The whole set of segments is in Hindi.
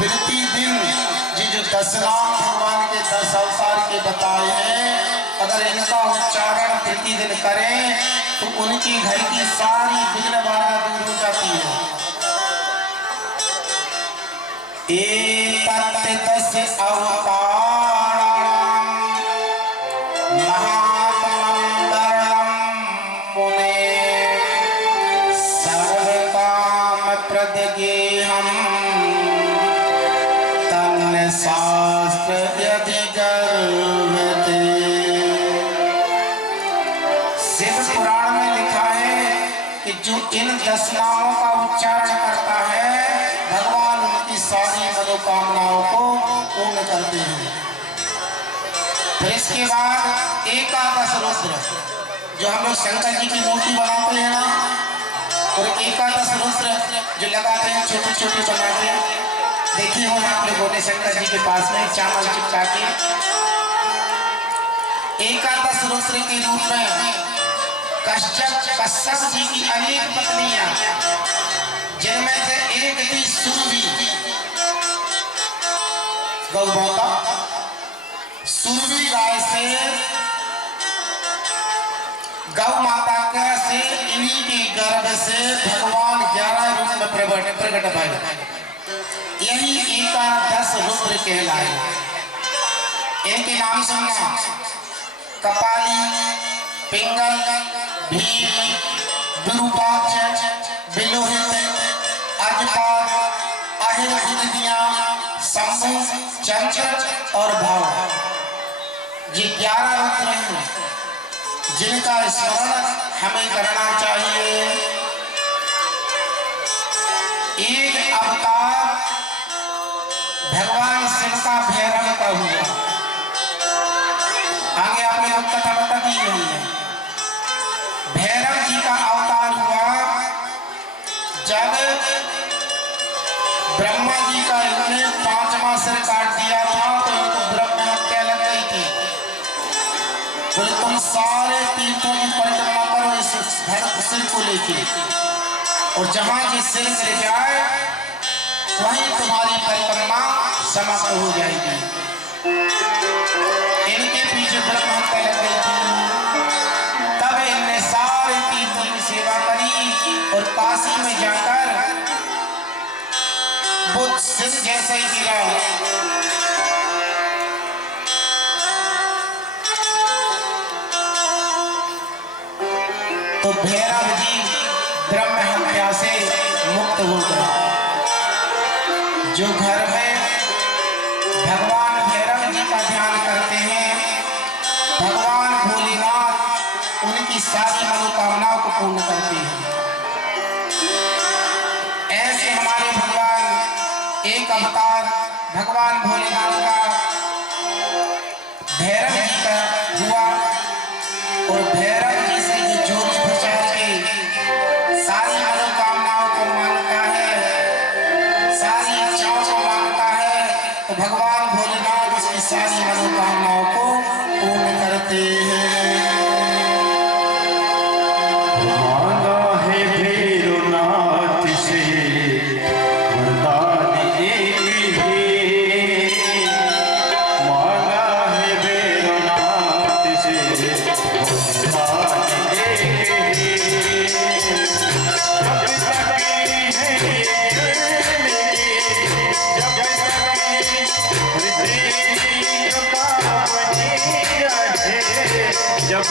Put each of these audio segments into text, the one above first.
प्रतिदिन ये जो 10 नाम भगवान के 10 अवतार के बताए हैं, अगर इनका उच्चारण प्रतिदिन करें तो उनकी घर की सारी विघ्न बाधा दूर हो जाती है। एक 10 अवतार महात्मंडलम मुने सर्व काम प्रदगेहम तन्न शास्त्र यदिगर्वते। शिव पुराण में लिखा है कि जो इन 10 नामों का उच्चारण करता है भगवान उनकी सारी मनोकामनाओं को पूर्ण करते हैं। फिर इसके बाद एकादश रुद्र, जो हम लोग शंकर जी की मूर्ति बनाते हैं ना, और एकादश रुद्र जो लगाते हैं छोटे छोटे बना के, देखिए हो आप लोगों ने शंकर जी के पास में चावल चिपका के। एकादश रुद्र के रूप में कश्यप जी की अनेक पत्नियां, जिनमें से एक थी सुरभि गौ माता। सुरभि गाय से गौ माता का से इन्हीं के गर्भ से भगवान 11 रूप में प्रकट भये। यही एकादश रुद्र कहलाए। इनके नाम सुनना: कपाली, पिंगल, भीम, विरूपाक्ष, बिलोहित, अजपाल, अहिरविद्या, शंभु, चंचल और भाव। ये 11 रुद्र हैं जिनका स्मरण हमें करना चाहिए। एक अवतार भगवान शिव का भैरव का हुआ। आगे आपने कथा बता दी हुई है। भैरव जी का अवतार हुआ जब ब्रह्मा जी का इन्होंने 5वां सिर काट दिया था, तो इनको ब्रह्म हत्या लग गई थी। बोले तुम सारे तीर्थों की परिक्रमा करो इस सिर को लेके, और जहां जिस सिर से जाए वहीं तुम्हारी परिक्रमा समाप्त हो जाएगी। इनके पीछे ब्रह्म हत्या लग गई थी। तब इनने सारे तीर्थों की सेवा करी और काशी में जाकर बुद्ध सिर जैसे ही गिरा। तो भैरव जी ब्रह्म हत्या से मुक्त हो गए। जो घर में भगवान भैरव जी का ध्यान करते हैं, भगवान भोलेनाथ उनकी सारी मनोकामनाओं को पूर्ण करते हैं। ऐसे हमारे भगवान एक अवतार भगवान भोलेनाथ का भैरव जी का हुआ, और भैरव जी से जो जोड़ी प्रचार के सारी मनोकामनाओं को मानता है, सारी इच्छाओं को मानता है, तो भगवान भोलेनाथ उसकी सारी मनोकामनाओं को पूर्ण करते हैं। जब तक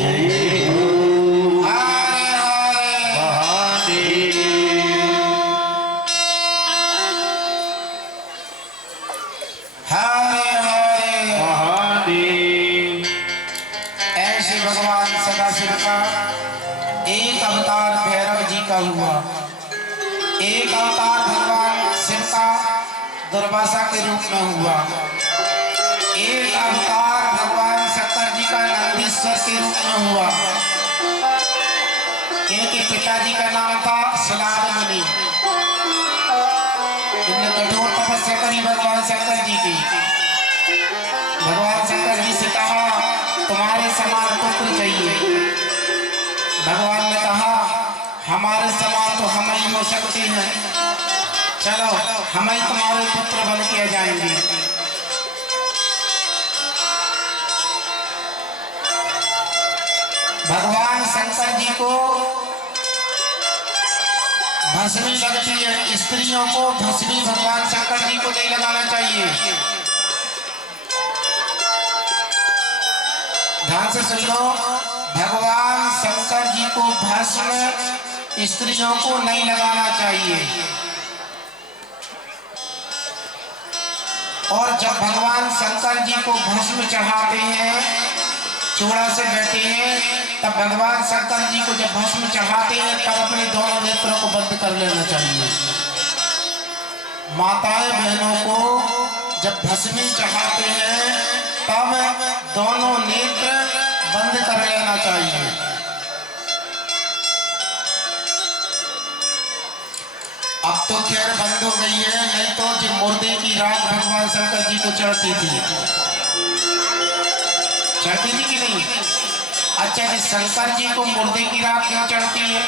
हरे हरे महादेव। एक अवतार भगवान शिव का दुर्वासा के रूप में हुआ, एक अवतार भगवान शंकर जी का नंदीश्वर के रूप में हुआ। इनके पिताजी का नाम था सलाद मुनि। इन्होंने कठोर तपस्या करी भगवान शंकर जी की। भगवान शंकर जी से कहा तुम्हारे समान पुत्र चाहिए। भगवान ने कहा हमारे समान तो हम ही हो सकते हैं, चलो हम ही तुम्हारे पुत्र बन के जाएंगे। भगवान शंकर जी को भस्मी लगती है, स्त्रियों को भस्मी भगवान शंकर जी को नहीं लगाना चाहिए। ध्यान से सुन लो, भगवान शंकर जी को भस्म स्त्रियों को नहीं लगाना चाहिए। और जब भगवान शंकर जी को भस्म चढ़ाते हैं, चूड़ा से बैठे हैं, तब भगवान शंकर जी को जब भस्म चढ़ाते हैं तब अपने दोनों नेत्रों को बंद कर लेना चाहिए। माताएं बहनों को जब भस्मी चढ़ाते हैं तब दोनों नेत्र बंद कर लेना चाहिए। अब तो खैर बंद हो गई है, नहीं तो जो मुर्दे की राख भगवान शंकर जी को चढ़ती थी, चढ़ती थी कि नहीं? अच्छा जी, शंकर जी को मुर्दे की राख क्यों चढ़ती है?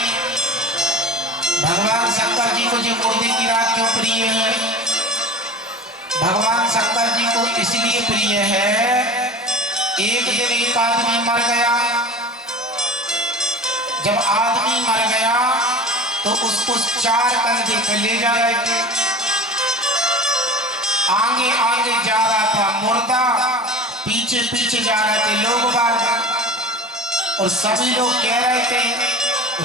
भगवान शंकर जी को जो मुर्दे की राख क्यों प्रिय है? भगवान शंकर जी को इसलिए प्रिय है, एक दिन एक आदमी मर गया। जब आदमी मर गया तो उसको 4 कंधे पे ले जा रहे थे, आगे आगे जा रहा था मुर्दा, पीछे पीछे जा रहे थे लोग बाग, और सभी लोग कह रहे थे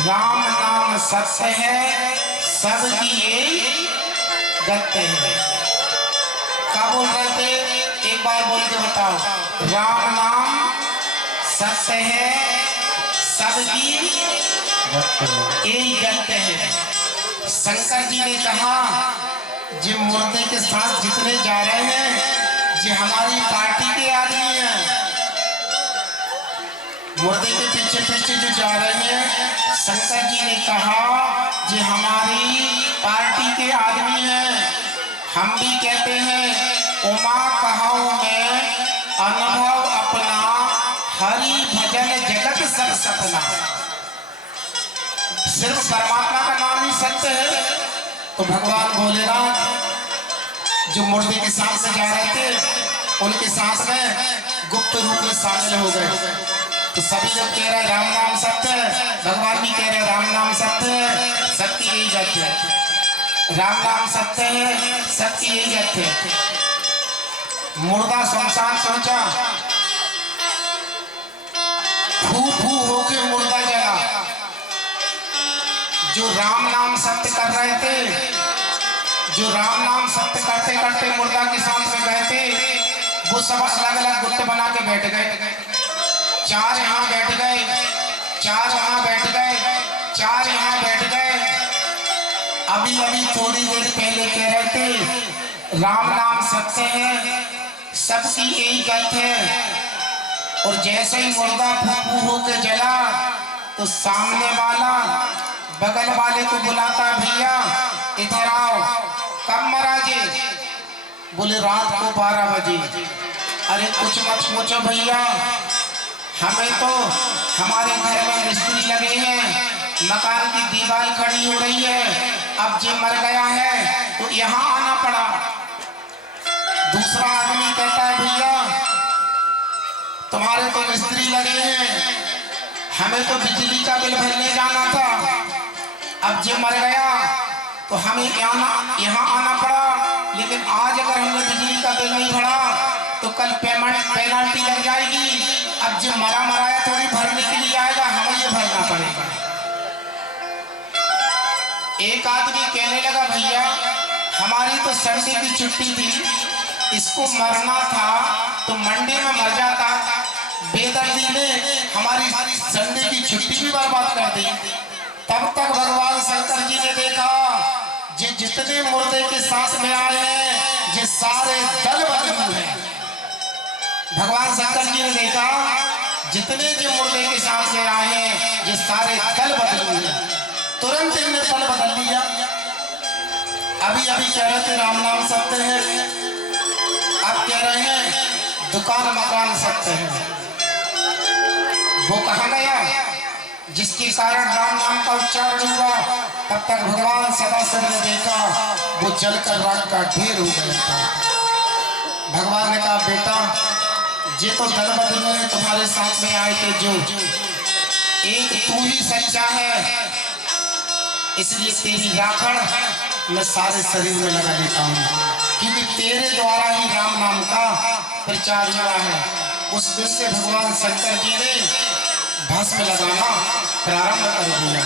राम नाम सत्य है, सबकी यही गत्य है। क्या बोल रहे थे? एक बार बोल के बताओ। राम नाम सत्य है, सबकी यही गत्य है। शंकर जी ने कहा जो मुर्दे के साथ जितने जा रहे हैं ये हमारी पार्टी के आदमी हैं। मुर्दे के पीछे पीछे जो जा रहे हैं, शंकर जी ने कहा ये हमारी पार्टी के आदमी हैं। हम भी कहते हैं उमा कहाऊं मैं अनुभव अपना, हरि भजन जगत सब सपना। सिर्फ परमात्मा का नाम ही सत्य है। तो भगवान भोलेनाथ जो मुर्दे के साथ से जा रहे थे उनके साथ में गुप्त रूप में शामिल हो गए। तो सभी लोग कह रहे राम नाम सत्य है, भगवान भी कह रहे राम नाम सत्य है, सत्य यही गत्य है। राम नाम सत्य है, सत्य यही गत्य है। मुर्दा शमशान पहुंचा, फू फू होके मुर्दा जला। जो राम नाम सत्य कर रहे थे, जो राम नाम सत्य करते करते मुर्दा के साथ में गए थे, वो सब अलग अलग गुट बना के बैठ गए। 4 यहाँ बैठ गए, 4 वहां बैठ गए, 4 यहाँ बैठ गए। अभी अभी थोड़ी देर पहले कह रहे थे राम नाम सत्य है, सबकी यही गत्य है। और जैसे ही मुर्दा फू होके जला तो सामने वाला बगल वाले को बुलाता, भैया इधर आओ। कब मरा जी? बोले रात को 12 बजे। अरे कुछ मत पूछो भैया, हमें तो हमारे घर में मिस्त्री लगे हैं, मकान की दीवार खड़ी हो रही है, अब जे मर गया है तो यहाँ आना पड़ा। दूसरा आदमी कहता है भैया तुम्हारे तो मिस्त्री लगे हैं, हमें तो बिजली का बिल भरने जाना था, अब जे मर गया तो हमें यहाँ आना पड़ा, लेकिन आज अगर हमने बिजली का बिल नहीं भरा तो कल पेनल्टी लग जाएगी। अब जो मरा मराया थोड़ी भरने के लिए आएगा, हमें ये भरना पड़ेगा। एक आदमी कहने लगा भैया हमारी तो संडे की छुट्टी थी, इसको मरना था तो मंडे में मर जाता, बेदर्दी ने हमारी संडे की छुट्टी भी बर्बाद कर दी। तब तक भगवान शंकर जी ने देखा ये जितने मुर्दे के साथ में आए हैं ये सारे दल बदलू हैं। भगवान शंकर जी ने देखा जितने जो मुर्दे के साथ में आए हैं ये सारे दल बदलू हैं। तुरंत इनने दल बदल लिया। अभी अभी कह रहे थे राम नाम सत्य है, अब कह रहे हैं दुकान मकान सत्य है। वो कहा गया जिसके कारण राम नाम का उच्चारण हुआ, तब तक भगवान सदाशिव ने देखा वो जलकर राख का ढेर हो गया था। भगवान ने कहा बेटा ये तो दल बदलू है तुम्हारे साथ में आए थे, जो एक तू ही सच्चा है, इसलिए तेरी राखड़ मैं सारे शरीर में लगा देता हूँ, क्योंकि तेरे द्वारा ही राम नाम का प्रचार हुआ है। उस दिन से भगवान शंकर जी ने भस्म लगाना प्रारंभ कर दिया।